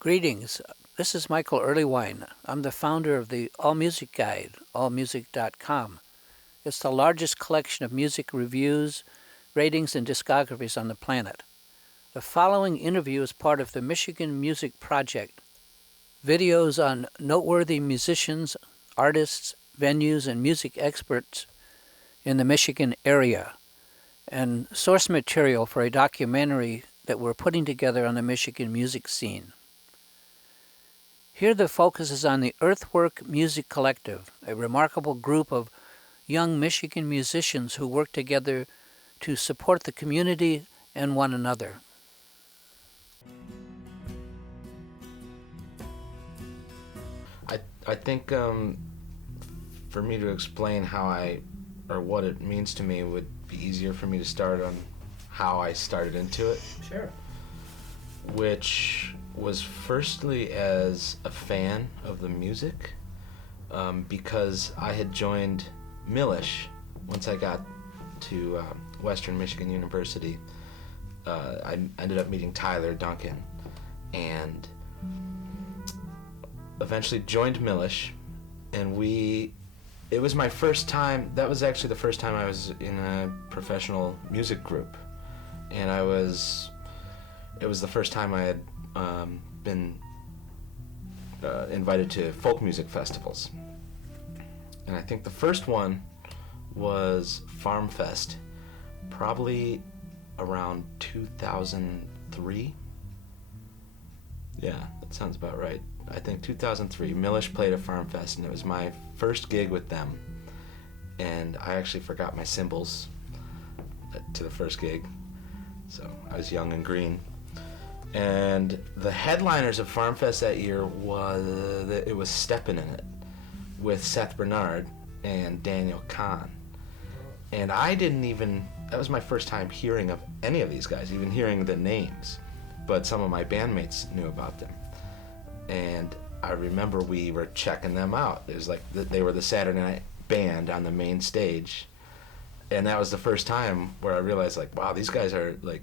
Greetings. This is Michael Erlewine. I'm the founder of the All Music Guide, allmusic.com. It's the largest collection of music reviews, ratings, and discographies on the planet. The following interview is part of the Michigan Music Project. Videos on noteworthy musicians, artists, venues, and music experts in the Michigan area, and source material for a documentary that we're putting together on the Michigan music scene. Here the focus is on the Earthwork Music Collective, a remarkable group of young Michigan musicians who work together to support the community and one another. I think for me to explain what it means to me would be easier for me to start on how I started into it. Sure. Which was firstly as a fan of the music, because I had joined Milish once I got to Western Michigan University. I ended up meeting Tyler Duncan and eventually joined Milish, and it was my first time. That was actually the first time I was in a professional music group, and it was the first time I had been invited to folk music festivals. And I think the first one was Farm Fest, probably around 2003. Yeah, that sounds about right. I think 2003, Milish played at Farm Fest, and it was my first gig with them. And I actually forgot my cymbals to the first gig, so I was young and green. And the headliners of Farm Fest that year was Steppin' in It with Seth Bernard and Daniel Kahn. And that was my first time hearing of any of these guys, even hearing the names. But some of my bandmates knew about them. And I remember we were checking them out. It was like they were the Saturday night band on the main stage. And that was the first time where I realized, like, wow, these guys are like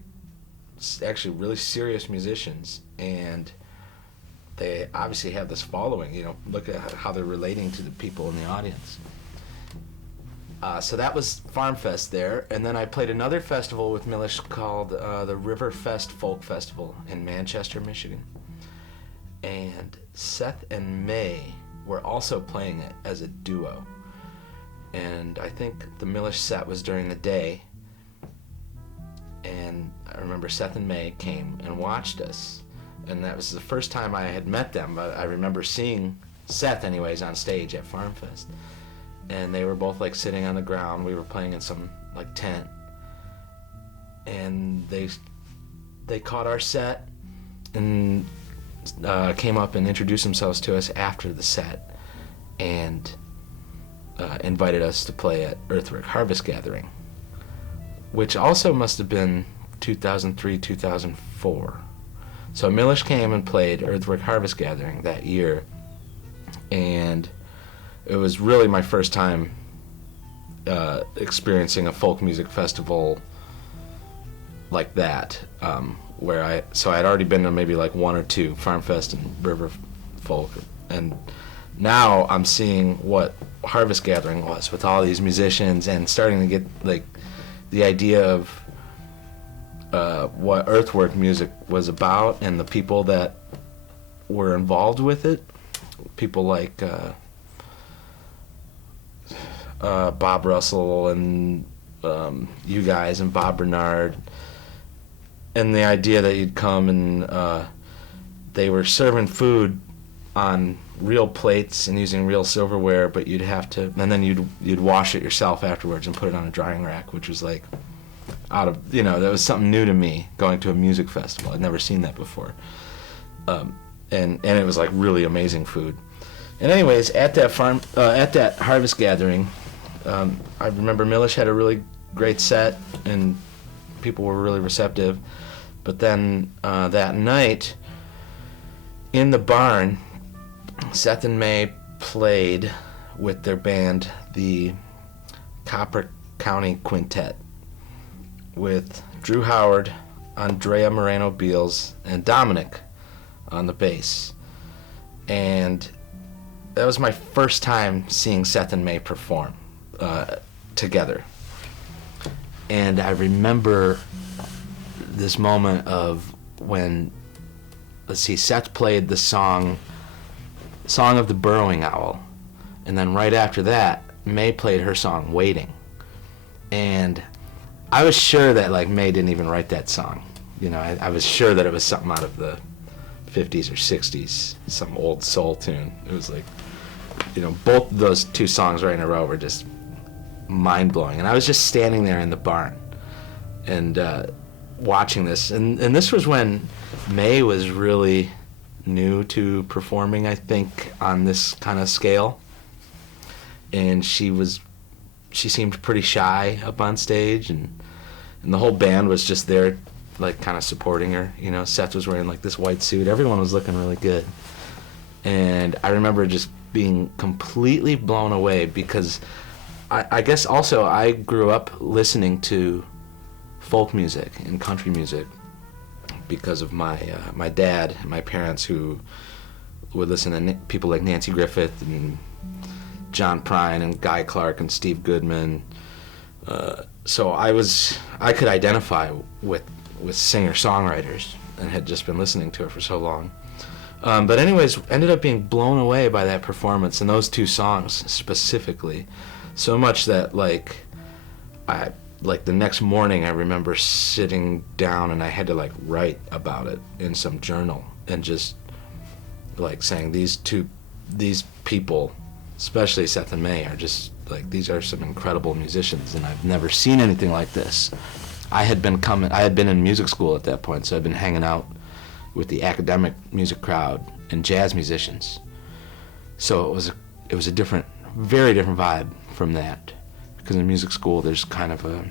actually really serious musicians, and they obviously have this following. Look at how they're relating to the people in the audience. So that was Farm Fest there, and then I played another festival with Milish called the River Fest Folk Festival in Manchester, Michigan. And Seth and May were also playing it as a duo. And I think the Milish set was during the day, and I remember Seth and May came and watched us, and that was the first time I had met them, but I remember seeing Seth anyways on stage at Farm Fest, and they were both like sitting on the ground. We were playing in some like tent, and they caught our set and came up and introduced themselves to us after the set, and invited us to play at Earthwork Harvest Gathering, which also must have been 2003, 2004. So Milish came and played Earthwork Harvest Gathering that year, and it was really my first time experiencing a folk music festival like that, so I'd already been to maybe like one or two, Farm Fest and River Folk, and now I'm seeing what Harvest Gathering was with all these musicians, and starting to get like the idea of what Earthwork music was about and the people that were involved with it. People like Bob Russell and you guys and Bob Bernard, and the idea that you'd come and they were serving food on real plates and using real silverware, but you'd have to, and then you'd wash it yourself afterwards and put it on a drying rack, which was like that was something new to me, going to a music festival. I'd never seen that before, and it was like really amazing food. And anyways, at that harvest gathering, I remember Milish had a really great set and people were really receptive. But then that night in the barn, Seth and May played with their band, the Copper County Quintet, with Drew Howard, Andrea Moreno-Beals, and Dominic on the bass. And that was my first time seeing Seth and May perform together. And I remember this moment of when, let's see, Seth played the Song of the Burrowing Owl, and then right after that, May played her song, Waiting. And I was sure that, like, May didn't even write that song. You know, I was sure that it was something out of the 50s or 60s, some old soul tune. It was like, you know, both of those two songs right in a row were just mind-blowing. And I was just standing there in the barn and watching this. And this was when May was really new to performing, I think, on this kind of scale. And she seemed pretty shy up on stage, and the whole band was just there, like, kind of supporting her. You know, Seth was wearing, like, this white suit. Everyone was looking really good. And I remember just being completely blown away because I guess also I grew up listening to folk music and country music because of my dad and my parents, who would listen to people like Nancy Griffith and John Prine and Guy Clark and Steve Goodman. So I could identify with singer-songwriters and had just been listening to it for so long. But anyways, ended up being blown away by that performance and those two songs specifically, so much that like the next morning I remember sitting down and I had to like write about it in some journal and just like saying these people, especially Seth and May, are just like, these are some incredible musicians and I've never seen anything like this. I had been in music school at that point, so I'd been hanging out with the academic music crowd and jazz musicians. So it was a different, very different vibe from that, because in music school there's kind of a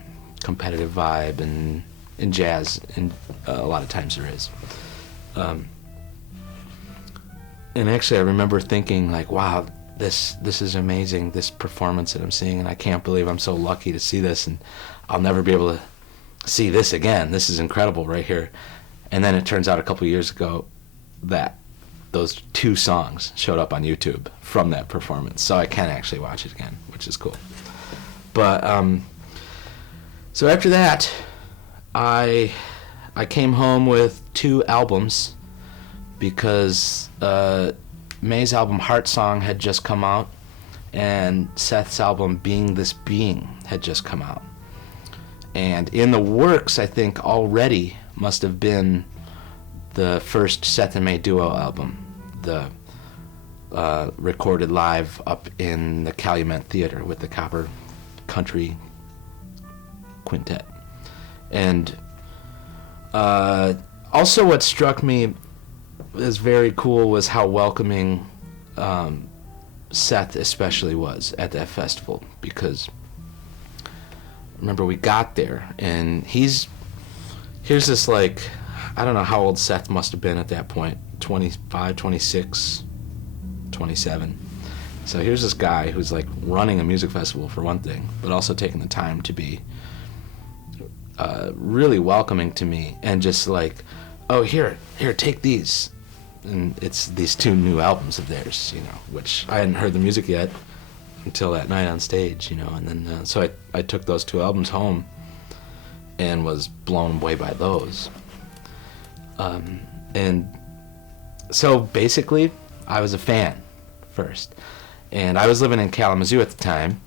competitive vibe, and in jazz, and a lot of times there is. And actually I remember thinking like, wow, this is amazing, this performance that I'm seeing, and I can't believe I'm so lucky to see this, and I'll never be able to see this again. This is incredible right here. And then it turns out a couple years ago that those two songs showed up on YouTube from that performance, so I can actually watch it again, which is cool. But so after that, I came home with 2 albums because May's album Heart Song had just come out, and Seth's album Being This Being had just come out. And in the works, I think, already must have been the first Seth and May duo album, the recorded live up in the Calumet Theater with the Copper Country Quintet. And also what struck me as very cool was how welcoming Seth especially was at that festival, because remember we got there and here's this, like, I don't know how old Seth must have been at that point, 25, 26, 27. So here's this guy who's like running a music festival for one thing, but also taking the time to be really welcoming to me, and just like, oh, here, take these. And it's these 2 new albums of theirs, you know, which I hadn't heard the music yet until that night on stage, you know. And then so I took those 2 albums home and was blown away by those. And so basically I was a fan first, and I was living in Kalamazoo at the time,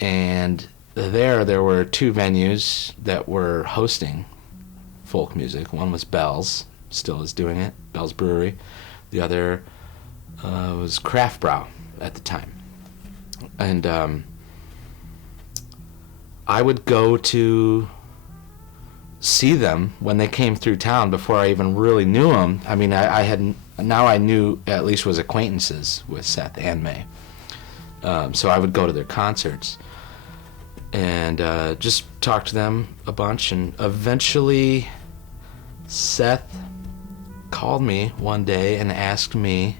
and there were 2 venues that were hosting folk music. One was Bell's, still is doing it, Bell's Brewery. The other was Craft Brow at the time. And I would go to see them when they came through town before I even really knew them. I mean, I knew, at least was acquaintances with Seth and May. So I would go to their concerts and just talk to them a bunch, and eventually Seth called me one day and asked me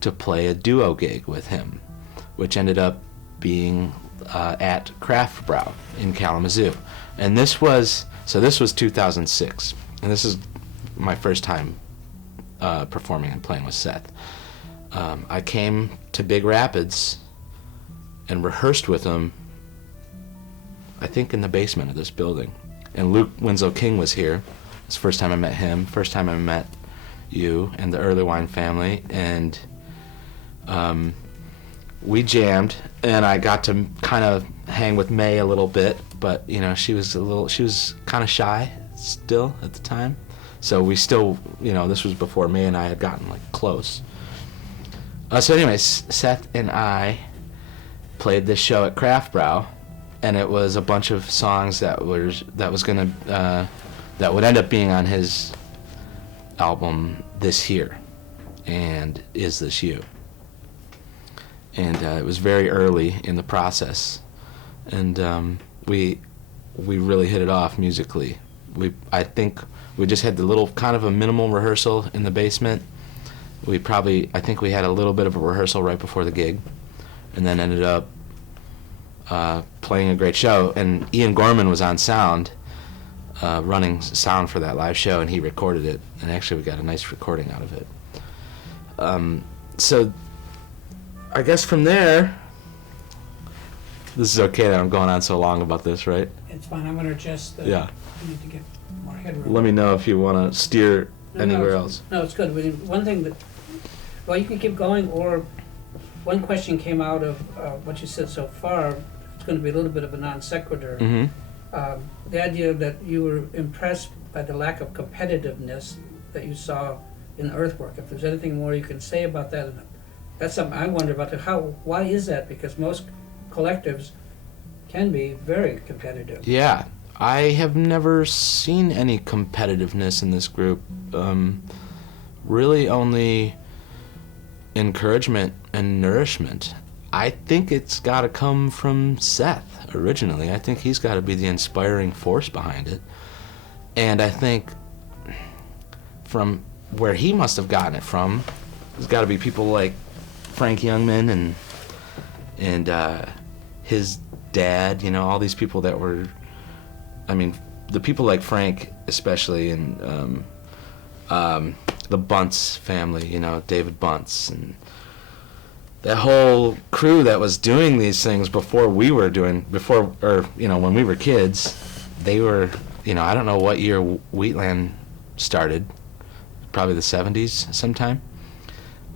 to play a duo gig with him, which ended up being at Craft Brow in Kalamazoo. And this was 2006, and this is my first time performing and playing with Seth. I came to Big Rapids and rehearsed with him, I think in the basement of this building. And Luke Winslow King was here. It's the first time I met him, first time I met you and the Erlewine family, and we jammed, and I got to kind of hang with May a little bit, but you know, she was kind of shy still at the time. So we still, you know, this was before May and I had gotten like close. So anyways, Seth and I played this show at Craft Brow, and it was a bunch of songs that would end up being on his album This Here and Is This You. And it was very early in the process, and we really hit it off musically. I think we just had the little kind of a minimal rehearsal in the basement. I think we had a little bit of a rehearsal right before the gig, and then ended up playing a great show. And Ian Gorman was on sound, running sound for that live show, and he recorded it, and actually we got a nice recording out of it. So I guess from there, this is okay that I'm going on so long about this, right? It's fine. I'm going to adjust. Yeah. I need to get more headroom. Let me know if you want to steer anywhere else. No, it's good. One thing that, well, you can keep going, or one question came out of what you said so far. It's going to be a little bit of a non sequitur. Mm-hmm. The idea that you were impressed by the lack of competitiveness that you saw in Earthwork. If there's anything more you can say about that, that's something I wonder about. Why is that? Because most collectives can be very competitive. Yeah, I have never seen any competitiveness in this group. Really only encouragement and nourishment. I think it's got to come from Seth originally. I think he's got to be the inspiring force behind it. And I think from where he must have gotten it from, there's got to be people like Frank Youngman and his dad, you know, all these people that were, I mean, the people like Frank especially, and the Bunce family, you know, David Bunce, and that whole crew that was doing these things when we were kids. They were, you know, I don't know what year Wheatland started, probably the 70s sometime.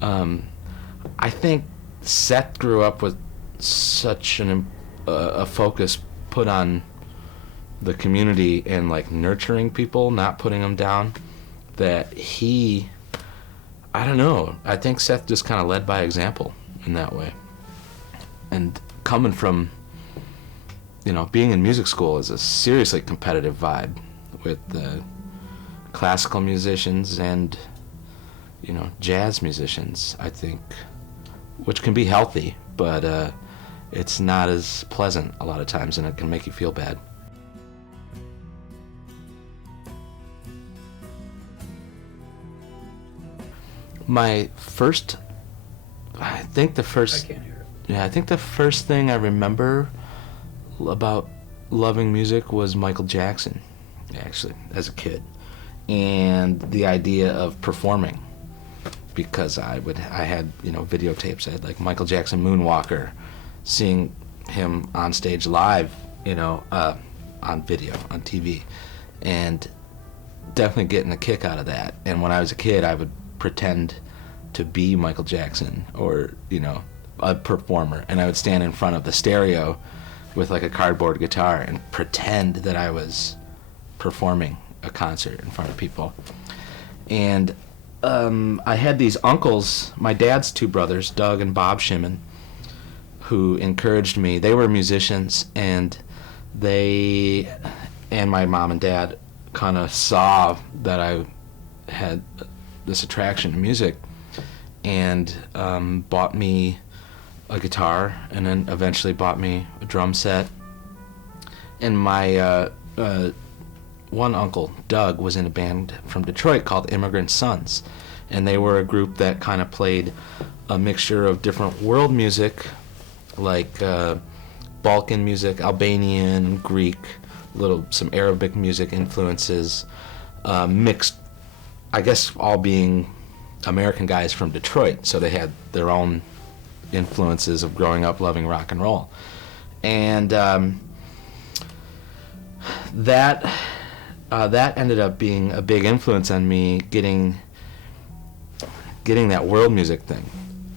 I think Seth grew up with such a focus put on the community and like nurturing people, not putting them down, that I don't know, I think Seth just kind of led by example in that way. And coming from, you know, being in music school is a seriously competitive vibe with classical musicians and, you know, jazz musicians, I think, which can be healthy, but it's not as pleasant a lot of times, and it can make you feel bad. I think the first thing I remember about loving music was Michael Jackson, actually, as a kid, and the idea of performing, because I had, you know, videotapes. I had like Michael Jackson Moonwalker, seeing him on stage live, you know, on video, on TV, and definitely getting a kick out of that. And when I was a kid, I would pretend to be Michael Jackson, or, you know, a performer, and I would stand in front of the stereo with like a cardboard guitar and pretend that I was performing a concert in front of people. And I had these uncles, my dad's two brothers, Doug and Bob Shimmin, who encouraged me. They were musicians, and they and my mom and dad kind of saw that I had this attraction to music, and bought me a guitar, and then eventually bought me a drum set. And my one uncle, Doug, was in a band from Detroit called Immigrant Sons, and they were a group that kind of played a mixture of different world music, like Balkan music, Albanian, Greek, some Arabic music influences, mixed, I guess, all being American guys from Detroit, so they had their own influences of growing up loving rock and roll. And that ended up being a big influence on me getting that world music thing,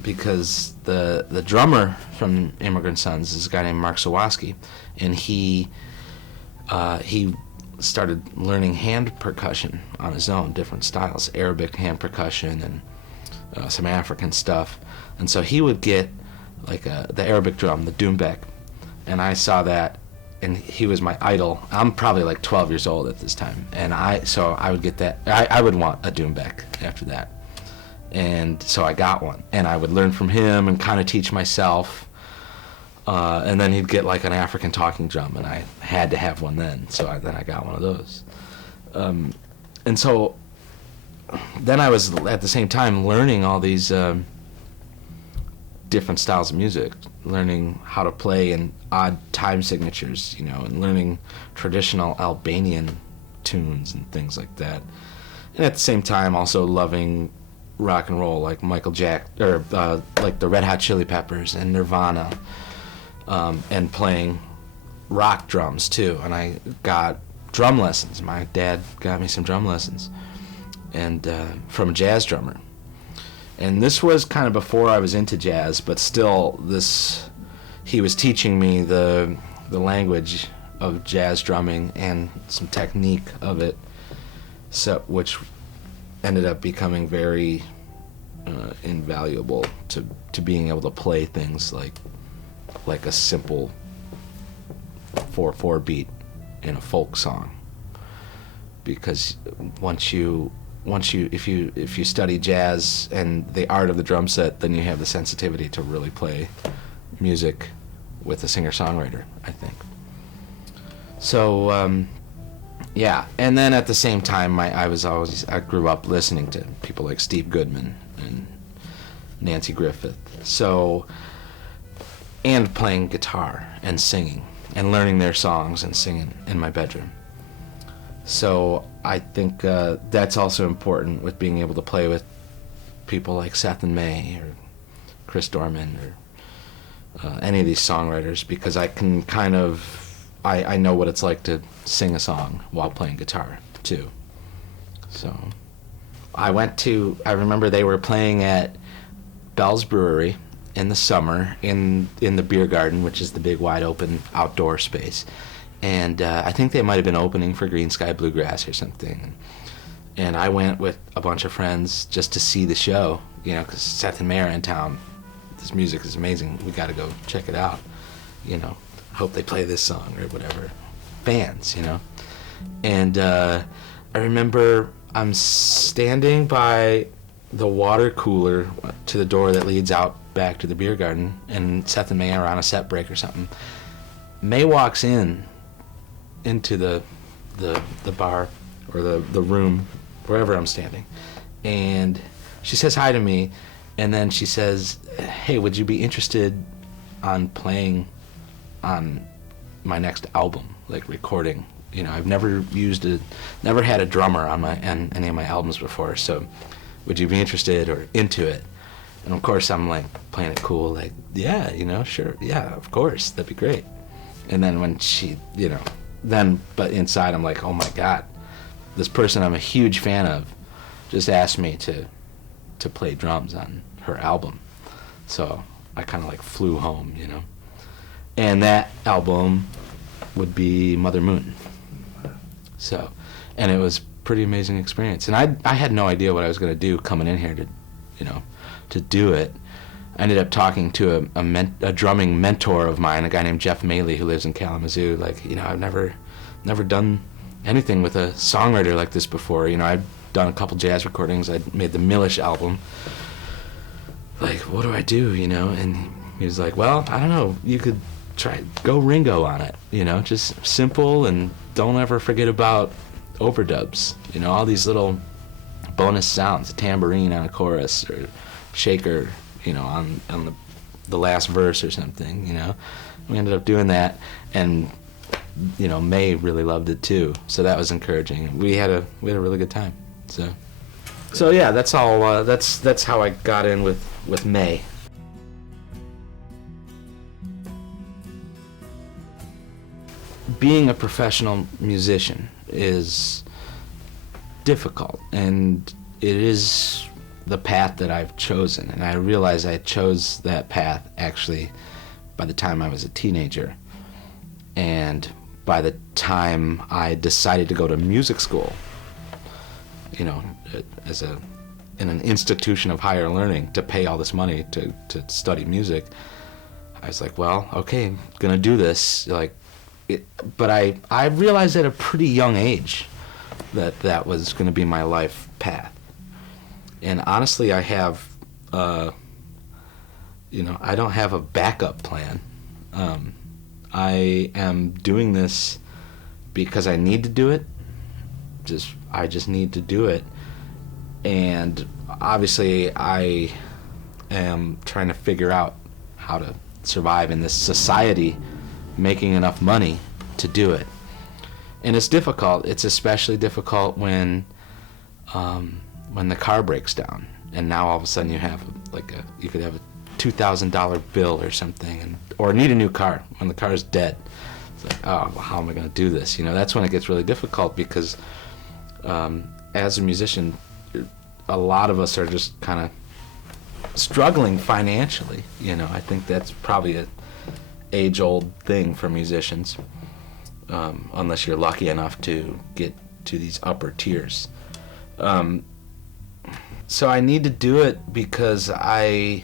because the drummer from Immigrant Sons is a guy named Mark Sawaski, and he started learning hand percussion on his own, different styles, Arabic hand percussion and some African stuff. And so he would get like the Arabic drum, the doumbek, and I saw that, and he was my idol. I'm probably like 12 years old at this time, and so I would get that. I would want a doumbek after that, and so I got one, and I would learn from him and kind of teach myself. And then he'd get like an African talking drum, and I had to have one then, so then I got one of those. And so then I was at the same time learning all these different styles of music, learning how to play in odd time signatures, and learning traditional Albanian tunes and things like that. And at the same time also loving rock and roll, like like the Red Hot Chili Peppers and Nirvana. And playing rock drums too, and I got drum lessons. My dad got me some drum lessons, and from a jazz drummer. And this was kind of before I was into jazz, but still, he was teaching me the language of jazz drumming and some technique of it, which ended up becoming very invaluable to being able to play things like a simple 4/4 beat in a folk song. Because if you study jazz and the art of the drum set, then you have the sensitivity to really play music with a singer-songwriter, I think. So yeah, and then at the same time I grew up listening to people like Steve Goodman and Nancy Griffith. And playing guitar and singing and learning their songs and singing in my bedroom. So I think that's also important with being able to play with people like Seth and May or Chris Dorman or any of these songwriters, because I can I know what it's like to sing a song while playing guitar too. So I remember they were playing at Bell's Brewery in the summer in the beer garden, which is the big wide open outdoor space, and I think they might have been opening for Green Sky Bluegrass or something, and I went with a bunch of friends just to see the show, because Seth and May are in town. This music is amazing, we got to go check it out, hope they play this song or whatever, fans, and I remember I'm standing by the water cooler to the door that leads out back to the beer garden, and Seth and May are on a set break or something. May walks into the bar or the room, wherever I'm standing, and she says hi to me, and then she says, "Hey, would you be interested on playing on my next album, like recording? I've never had a drummer on any of my albums before, so would you be interested or into it?" And of course I'm like playing it cool, like, yeah, sure, yeah, of course, that'd be great. And then when she, but inside I'm like, oh my God, this person I'm a huge fan of just asked me to play drums on her album. So I kind of like flew home, And that album would be Mother Moon. So, and it was pretty amazing experience. And I had no idea what I was going to do coming in here to do it. I ended up talking to a drumming mentor of mine, a guy named Jeff Maley, who lives in Kalamazoo. Like, I've never done anything with a songwriter like this before. I've done a couple jazz recordings. I made the Millish album. Like, what do I do, And he was like, well, I don't know, you could go Ringo on it, just simple, and don't ever forget about overdubs, all these little bonus sounds, a tambourine on a chorus or shaker, on the last verse or something, We ended up doing that, and May really loved it too, so that was encouraging. We had a really good time. So So yeah, that's all. That's how I got in with May. Being a professional musician is difficult, and it is the path that I've chosen, and I realize I chose that path actually by the time I was a teenager, and by the time I decided to go to music school, you know, in an institution of higher learning, to pay all this money to study music, I was like, well, okay, I'm gonna do this. But I realized at a pretty young age that was gonna be my life path. And honestly, I have, I don't have a backup plan. I am doing this because I need to do it. I just need to do it. And obviously, I am trying to figure out how to survive in this society, making enough money to do it. And it's difficult. It's especially difficult when the car breaks down, and now all of a sudden you have you could have a $2,000 bill or something, or need a new car when the car is dead. It's like, oh, well, how am I going to do this? That's when it gets really difficult, because as a musician, a lot of us are just kind of struggling financially. I think that's probably a age-old thing for musicians, unless you're lucky enough to get to these upper tiers. So I need to do it because I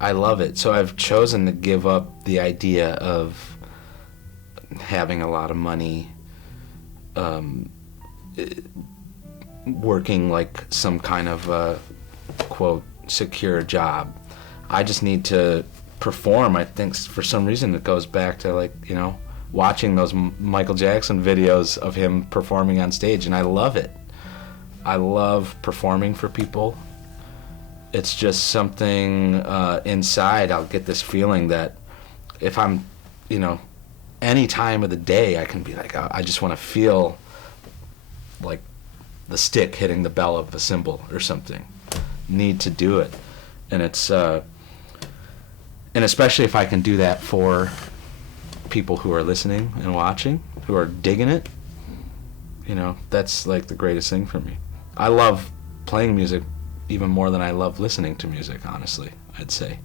love it. So I've chosen to give up the idea of having a lot of money, working like some kind of quote secure job. I just need to perform. I think for some reason it goes back to watching those Michael Jackson videos of him performing on stage, and I love it. I love performing for people. It's just something inside. I'll get this feeling that if I'm, any time of the day, I can be like, I just want to feel like the stick hitting the bell of a cymbal or something. Need to do it. And it's, and especially if I can do that for people who are listening and watching, who are digging it, that's like the greatest thing for me. I love playing music even more than I love listening to music, honestly, I'd say.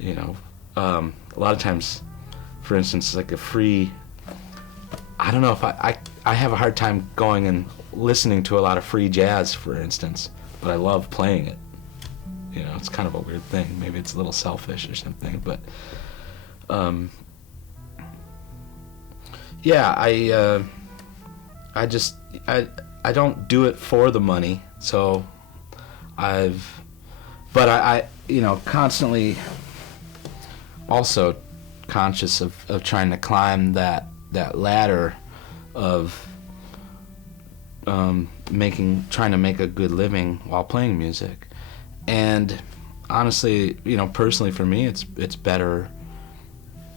A lot of times, for instance, like a free, I don't know if I have a hard time going and listening to a lot of free jazz, for instance, but I love playing it. It's kind of a weird thing. Maybe it's a little selfish or something, but yeah, I don't do it for the money, so I constantly also conscious of trying to climb that ladder of trying to make a good living while playing music. And honestly, personally for me, it's better.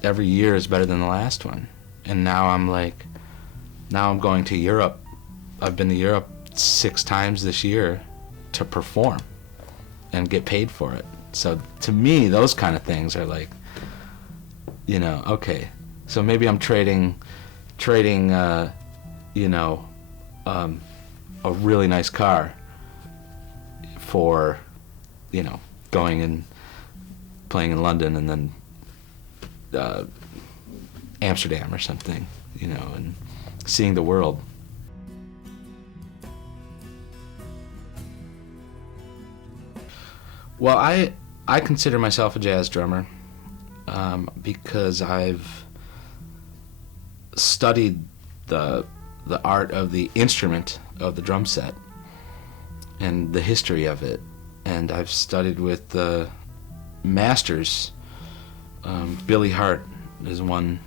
Every year is better than the last one. And now I'm going to Europe. I've been to Europe 6 times this year to perform and get paid for it. So to me, those kind of things are like, okay, so maybe I'm trading a really nice car for, going and playing in London and then Amsterdam or something, and seeing the world. Well, I consider myself a jazz drummer because I've studied the art of the instrument of the drum set and the history of it, and I've studied with the masters. Billy Hart is one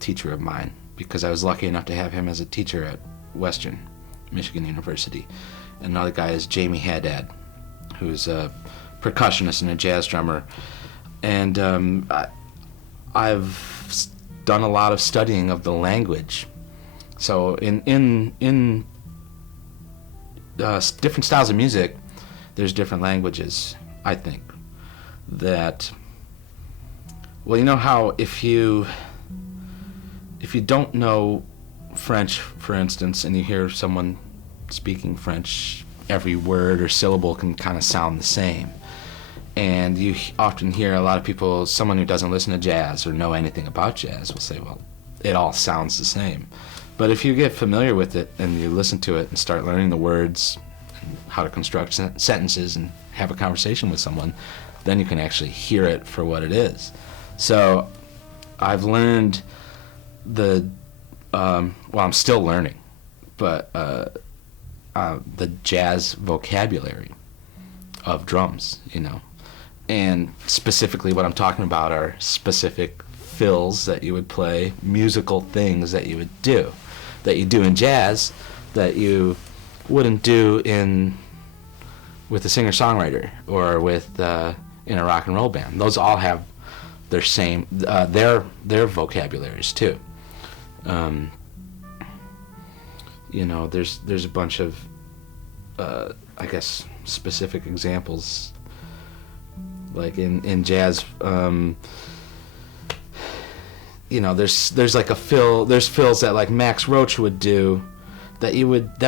teacher of mine because I was lucky enough to have him as a teacher at Western Michigan University. And another guy is Jamie Haddad, who's a percussionist and a jazz drummer. And I've done a lot of studying of the language. So in different styles of music, there's different languages, I think. That, well, you know how if you don't know French, for instance, and you hear someone speaking French, every word or syllable can kind of sound the same. And you often hear a lot of people, someone who doesn't listen to jazz or know anything about jazz will say, well, it all sounds the same. But if you get familiar with it and you listen to it and start learning the words and how to construct sentences and have a conversation with someone, then you can actually hear it for what it is. So I've learned well, I'm still learning, but the jazz vocabulary of drums, you know. And specifically what I'm talking about are specific fills that you would play, musical things that you would do, that you do in jazz that you wouldn't do with a singer-songwriter or with in a rock and roll band. Those all have their same their vocabularies too. You know, there's a bunch of I guess specific examples. Like in jazz, you know, there's like a fill. There's fills that like Max Roach would do, that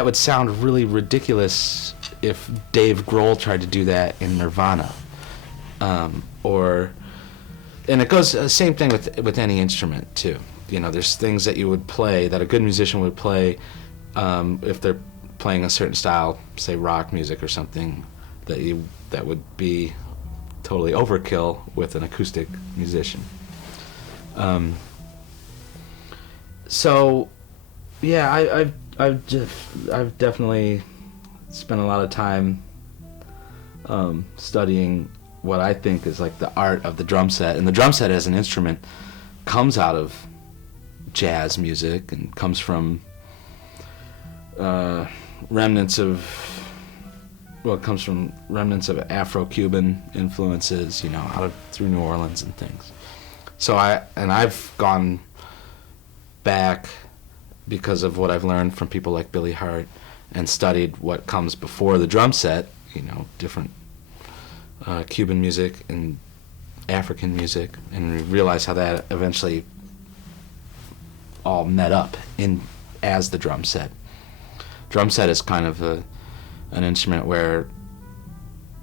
would sound really ridiculous if Dave Grohl tried to do that in Nirvana, and it goes same thing with any instrument too. You know, there's things that you would play that a good musician would play if they're playing a certain style, say rock music or something, that would be totally overkill with an acoustic musician. So, yeah, I've definitely spent a lot of time studying what I think is like the art of the drum set, and the drum set as an instrument comes out of jazz music and comes from remnants of Afro-Cuban influences, you know, through New Orleans and things. So I've gone back because of what I've learned from people like Billy Hart and studied what comes before the drum set, you know, different Cuban music and African music, and realize how that eventually all met up as the drum set. Drum set is kind of an instrument where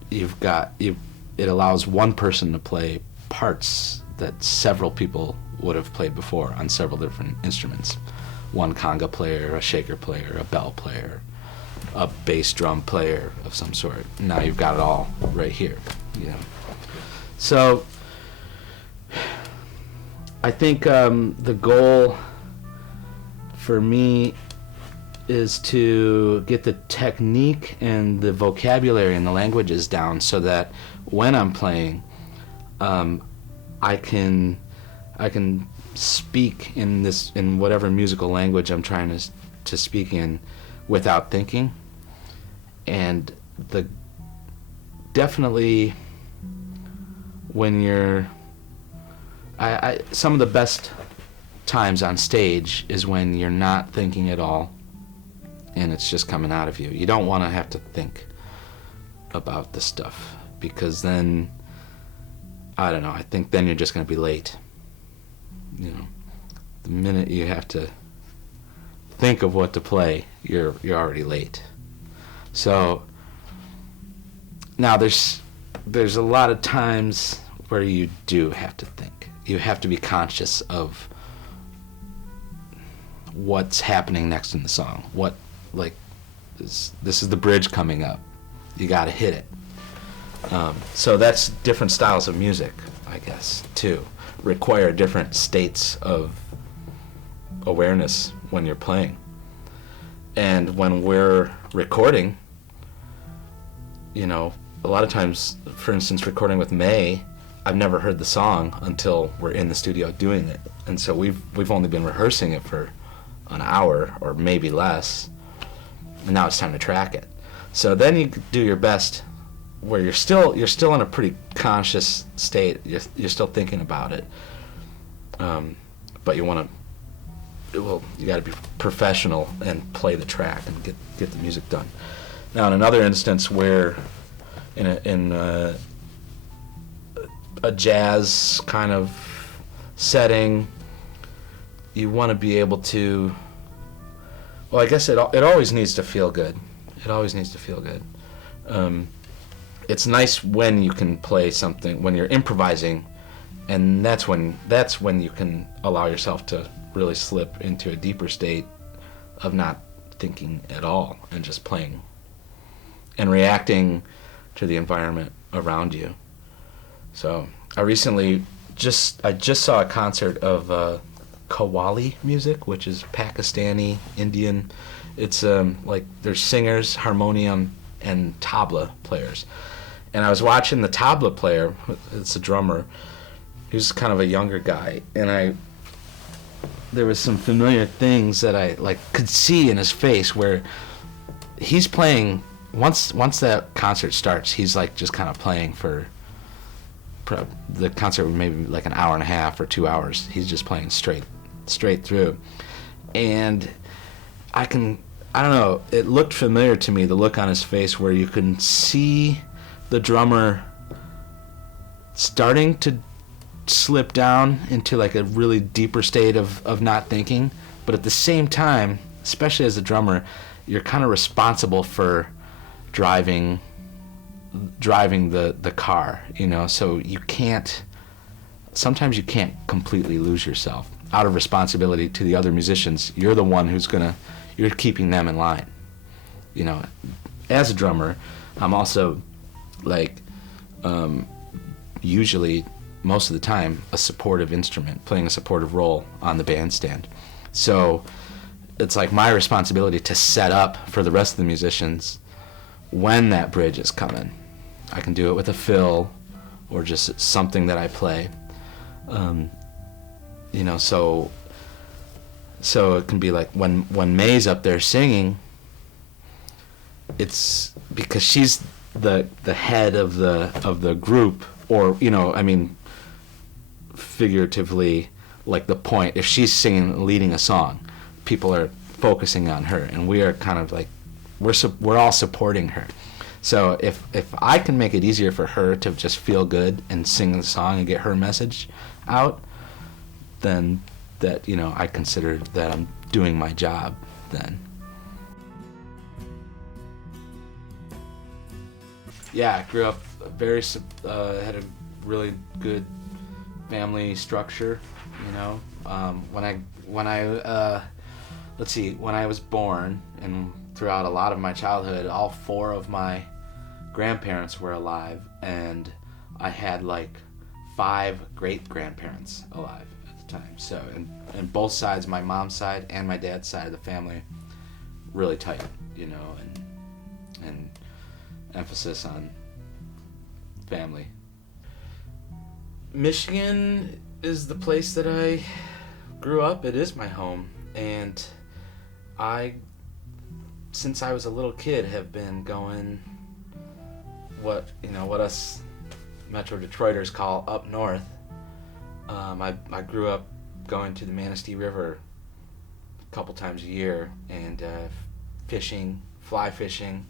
it allows one person to play parts that several people would have played before on several different instruments. One conga player, a shaker player, a bell player, a bass drum player of some sort. Now you've got it all right here, you know. So I think the goal for me is to get the technique and the vocabulary and the languages down so that when I'm playing, I can speak in whatever musical language I'm trying to speak in without thinking. And definitely when some of the best times on stage is when you're not thinking at all and it's just coming out of you. You don't want to have to think about the stuff, because then, I don't know, I think then you're just going to be late. You know, the minute you have to think of what to play, you're already late. So now there's a lot of times where you do have to think. You have to be conscious of what's happening next in the song. This is the bridge coming up. You got to hit it. So that's different styles of music, I guess, too. Require different states of awareness when you're playing. And when we're recording, you know, a lot of times, for instance, recording with May, I've never heard the song until we're in the studio doing it. And so we've only been rehearsing it for an hour or maybe less, and now it's time to track it. So then you do your best where you're still in a pretty conscious state. You're still thinking about it, but you got to be professional and play the track and get the music done. Now, in another instance where in a jazz kind of setting, you want to be able to, well, I guess it always needs to feel good. It always needs to feel good. It's nice when you can play something, when you're improvising, and that's when you can allow yourself to really slip into a deeper state of not thinking at all and just playing and reacting to the environment around you. So I just saw a concert of Qawwali music, which is Pakistani, Indian. It's like there's singers, harmonium, and tabla players. And I was watching the tabla player, it's a drummer, he was kind of a younger guy, and there was some familiar things that I could see in his face where he's playing, once that concert starts, he's just kind of playing for the concert maybe like an hour and a half or 2 hours. He's just playing straight through. And I don't know, it looked familiar to me, the look on his face where you can see the drummer starting to slip down into a really deeper state of not thinking, but at the same time, especially as a drummer, you're kind of responsible for driving the car, so sometimes you can't completely lose yourself. Out of responsibility to the other musicians, you're the one you're keeping them in line. As a drummer, I'm also usually, most of the time, a supportive instrument, playing a supportive role on the bandstand. So it's my responsibility to set up for the rest of the musicians when that bridge is coming. I can do it with a fill or just something that I play. So it can be when May's up there singing, it's because she's the head of the group, or figuratively, the point. If she's singing, leading a song, people are focusing on her, and we are kind of we're all supporting her. So if I can make it easier for her to just feel good and sing the song and get her message out, then that I consider that I'm doing my job then. Yeah, I grew up had a really good family structure, when I was born, and throughout a lot of my childhood, all 4 of my grandparents were alive, and I had 5 great-grandparents alive at the time. So, and both sides, my mom's side and my dad's side of the family, really tight, and emphasis on family. Michigan is the place that I grew up. It is my home, and since I was a little kid, have been going what us Metro Detroiters call up north. I grew up going to the Manistee River a couple times a year, and fishing, fly fishing,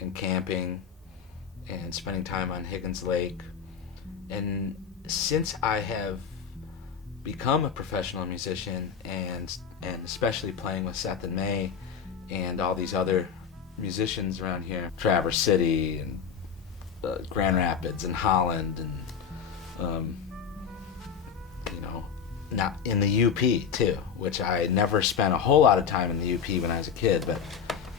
and camping, and spending time on Higgins Lake. And since I have become a professional musician, and especially playing with Seth and May and all these other musicians around here, Traverse City and Grand Rapids and Holland, and not in the UP too, which I never spent a whole lot of time in the UP when I was a kid, but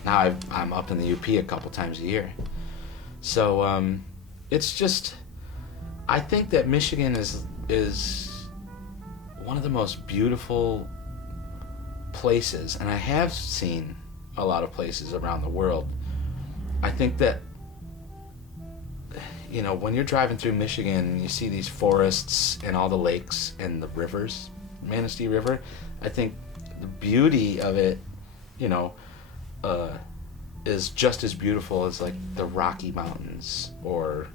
now I'm up in the UP a couple times a year. So it's just, I think that Michigan is one of the most beautiful places, and I have seen a lot of places around the world. I think that when you're driving through Michigan and you see these forests and all the lakes and the rivers, Manistee River, I think the beauty of it, is just as beautiful as the Rocky Mountains or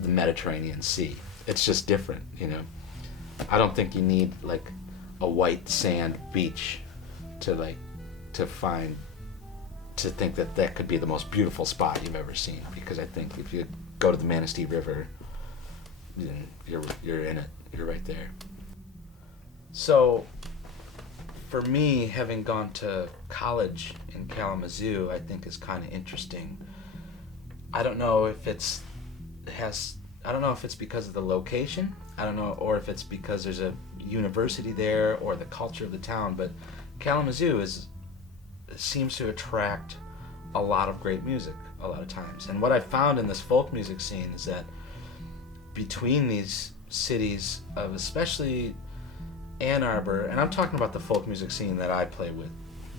the Mediterranean Sea. It's just different, I don't think you need a white sand beach to find to think that that could be the most beautiful spot you've ever seen, because I think if you go to the Manistee River, then you're in it. You're right there. So, for me, having gone to college in Kalamazoo, I think is kind of interesting. I don't know if it's because of the location. I don't know, or if it's because there's a university there or the culture of the town. But Kalamazoo seems to attract a lot of great music a lot of times. And what I found in this folk music scene is that between these cities of especially Ann Arbor, and I'm talking about the folk music scene that I play with,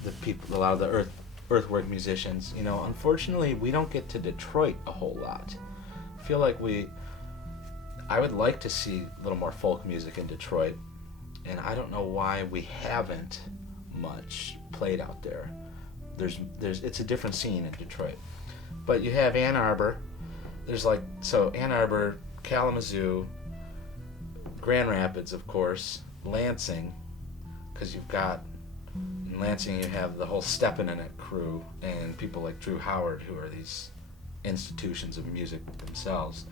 the people, a lot of the earthwork musicians, unfortunately we don't get to Detroit a whole lot. I feel like I would like to see a little more folk music in Detroit, and I don't know why we haven't much played out there. It's a different scene in Detroit. But you have Ann Arbor, Ann Arbor, Kalamazoo, Grand Rapids, of course, Lansing, because in Lansing you have the whole Steppin' in It crew and people like Drew Howard, who are these institutions of music themselves.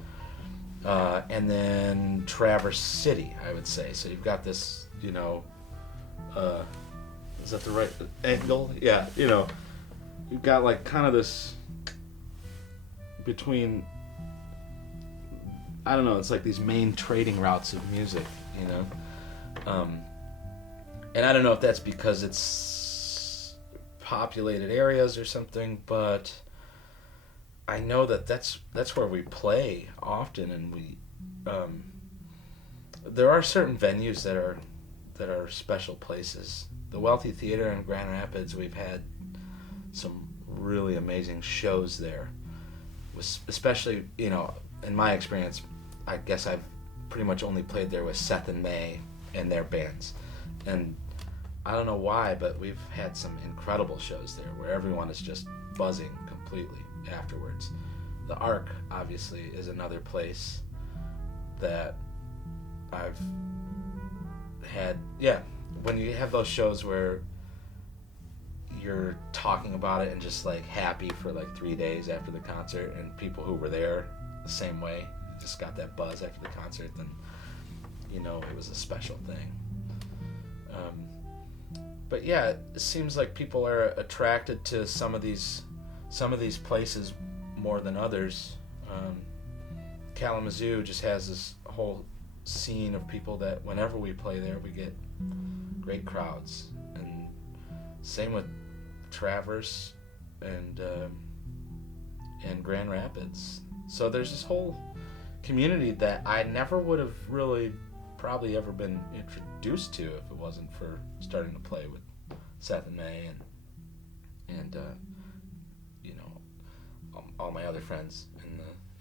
And then Traverse City, I would say. So you've got this, is that the right angle? Yeah, you've got like kind of this between, I don't know, it's like these main trading routes of music, and I don't know if that's because it's populated areas or something, but I know that's where we play often, and we there are certain venues that are special places. The Wealthy Theater in Grand Rapids, we've had some really amazing shows there. Especially, in my experience, I guess I've pretty much only played there with Seth and May and their bands. And I don't know why, but we've had some incredible shows there where everyone is just buzzing completely afterwards. The Ark, obviously, is another place that I've had, when you have those shows where you're talking about it and just like happy for like 3 days after the concert, and people who were there the same way just got that buzz after the concert, then it was a special thing. But yeah, it seems like people are attracted to some of these places more than others. Kalamazoo just has this whole scene of people that whenever we play there, we get great crowds, and same with Traverse and Grand Rapids. So there's this whole community that I never would have really probably ever been introduced to if it wasn't for starting to play with Seth and May and all my other friends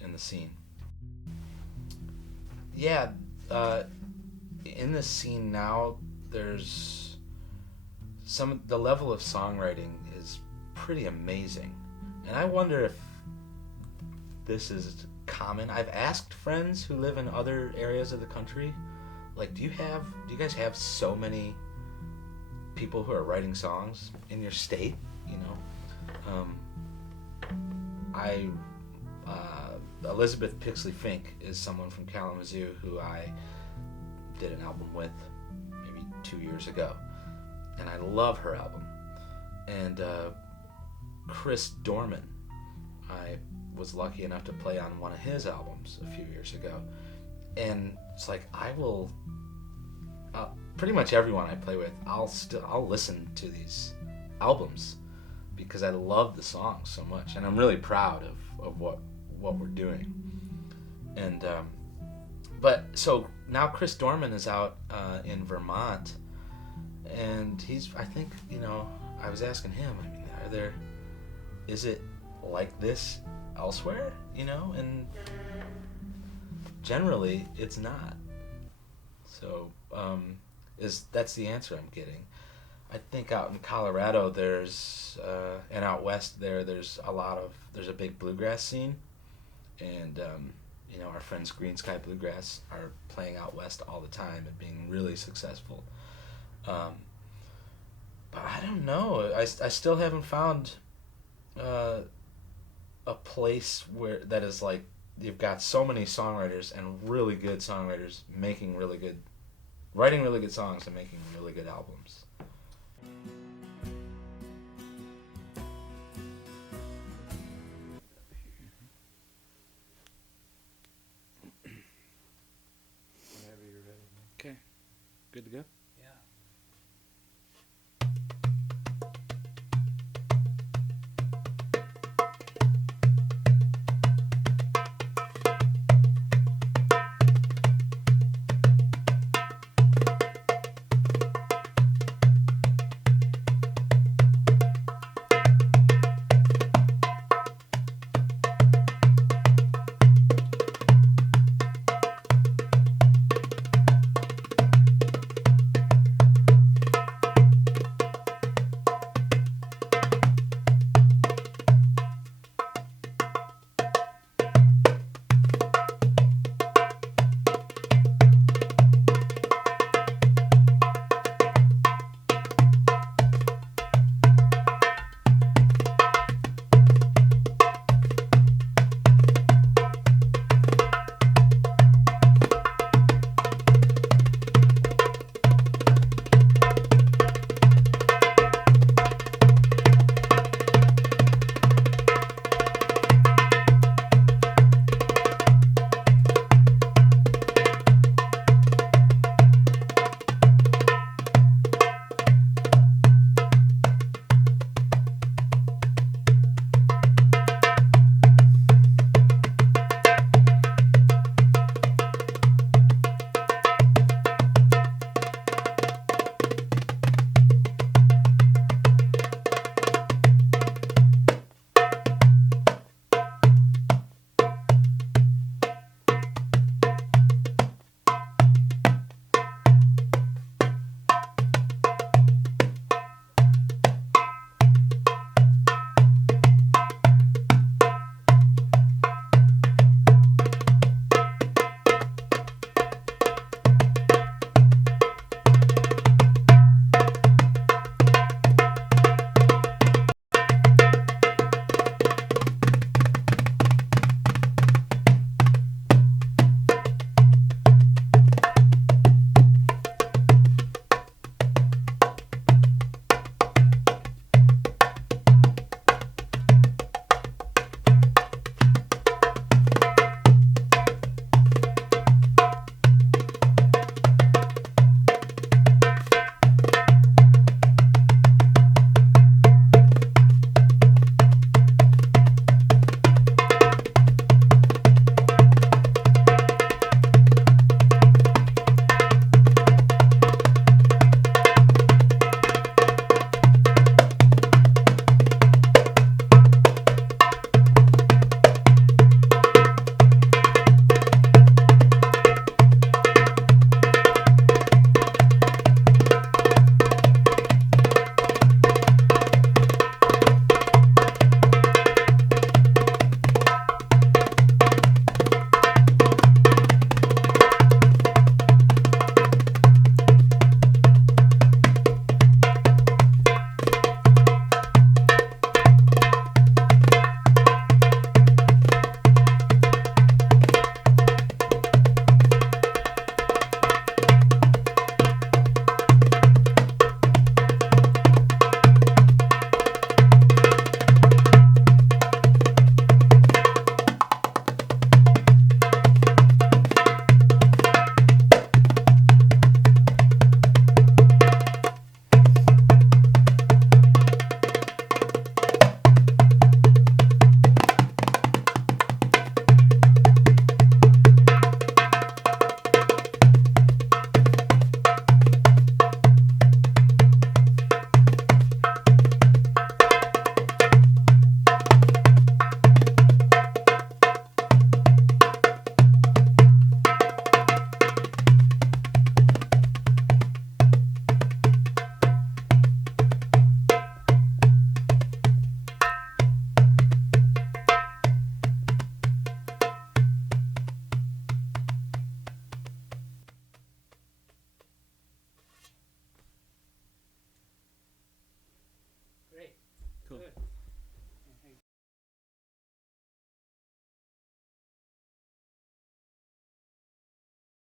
in the scene. Yeah, in the scene now, there's the level of songwriting is pretty amazing, and I wonder if this is common. I've asked friends who live in other areas of the country, like, do you guys have so many people who are writing songs in your state? Elizabeth Pixley Fink is someone from Kalamazoo who I did an album with maybe 2 years ago, and I love her album. And Chris Dorman, I was lucky enough to play on one of his albums a few years ago, and it's like I will pretty much everyone I play with, I'll listen to these albums because I love the songs so much, and I'm really proud of what we're doing. And but so now Chris Dorman is out in Vermont, and I think I was asking him, is it like this elsewhere, and generally it's not. So that's the answer I'm getting. I think out in Colorado and out west there's a big bluegrass scene, and our friends Green Sky Bluegrass are playing out west all the time and being really successful. But I don't know. I still haven't found uh, a place where that is like you've got so many songwriters and really good songwriters writing really good songs and making really good albums. Okay, good to go.